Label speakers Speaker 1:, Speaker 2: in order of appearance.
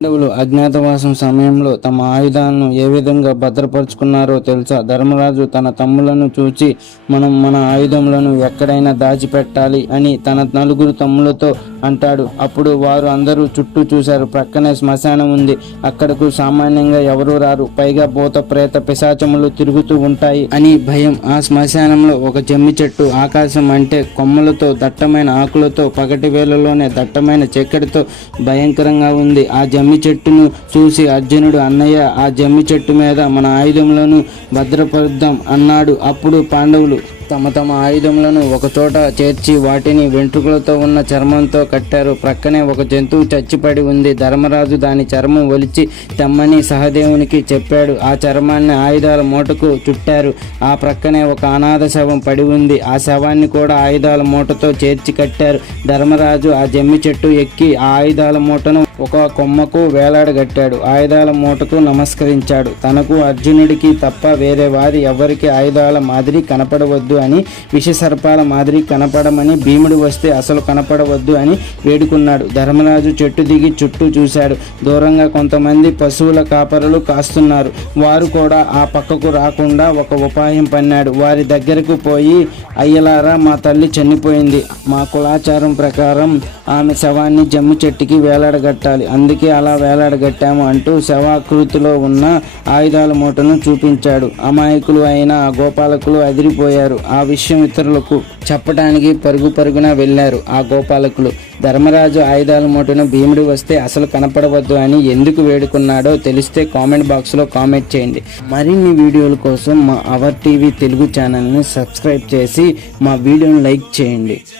Speaker 1: పాండవులు అజ్ఞాతవాసం సమయంలో తమ ఆయుధాలను ఏ విధంగా భద్రపరుచుకున్నారో తెలుసా? ధర్మరాజు తన తమ్ములను చూచి మనం మన ఆయుధములను ఎక్కడైనా దాచిపెట్టాలి అని తన నలుగురు తమ్ములతో అంటాడు. అప్పుడు వారు అందరూ చుట్టూ చూశారు. ప్రక్కనే శ్మశానం ఉంది. అక్కడకు సామాన్యంగా ఎవరూ రారు. పైగా భూత ప్రేత పిశాచములు తిరుగుతూ ఉంటాయి అని భయం. ఆ శ్మశానంలో ఒక జమ్మి చెట్టు ఆకాశం అంటే కొమ్మలతో దట్టమైన ఆకులతో పగటి వేళలోనే దట్టమైన చెక్కడితో భయంకరంగా ఉంది. ఆ జమ్మి చెట్టును చూసి అర్జునుడు అన్నయ్య ఆ జమ్మి చెట్టు మీద మన ఆయుధములను భద్రపరుద్దాం అన్నాడు. అప్పుడు పాండవులు తమ తమ ఆయుధములను ఒకచోట చేర్చి వాటిని వెంట్రుకలతో ఉన్న చర్మంతో కట్టారు. ప్రక్కనే ఒక జంతువు చచ్చిపడి ఉంది. ధర్మరాజు దాని చర్మం ఒలిచి తెమ్మని సహదేవునికి చెప్పాడు. ఆ చర్మాన్ని ఆయుధాల మూటకు చుట్టారు. ఆ ప్రక్కనే ఒక అనాథ శవం పడి ఉంది. ఆ శవాన్ని కూడా ఆయుధాల మూటతో చేర్చి కట్టారు. ధర్మరాజు ఆ జమ్మి చెట్టు ఎక్కి ఆ ఆయుధాల మూటను ఒక కొమ్మకు వేలాడగట్టాడు. ఆయుధాల మూటకు నమస్కరించాడు. తనకు అర్జునుడికి తప్ప వేరే వారి ఎవరికి ఆయుధాల మాదిరి కనపడవద్దు అని విషసర్పాల మాదిరి కనపడమని భీముడు వస్తే అసలు కనపడవద్దు అని వేడుకున్నాడు. ధర్మరాజు చెట్టు దిగి చుట్టూ చూశాడు. దూరంగా కొంతమంది పశువుల కాపరులు కాస్తున్నారు. వారు కూడా ఆ పక్కకు రాకుండా ఒక ఉపాయం పన్నాడు. వారి దగ్గరకు పోయి అయ్యలారా మా తల్లి చనిపోయింది. మా కులాచారం ప్రకారం ఆమె శవాన్ని జమ్ము చెట్టుకి వేలాడగట్టాలి. అందుకే అలా వేలాడగట్టాము అంటూ శవాకృతిలో ఉన్న ఆయుధాల మూటను చూపించాడు. అమాయకులు అయిన ఆ గోపాలకులు అదిరిపోయారు. ఆ విషయం ఇతరులకు చెప్పడానికి పరుగు పరుగున వెళ్ళారు. ఆ గోపాలకులు ధర్మరాజు ఆయుధాల మూటను భీముడు వస్తే అసలు కనపడవద్దు అని ఎందుకు వేడుకున్నాడో తెలిస్తే కామెంట్ బాక్స్లో కామెంట్ చేయండి. మరిన్ని వీడియోల కోసం మా అవర్ టీవీ తెలుగు ఛానల్ని సబ్స్క్రైబ్ చేసి మా వీడియోని లైక్ చేయండి.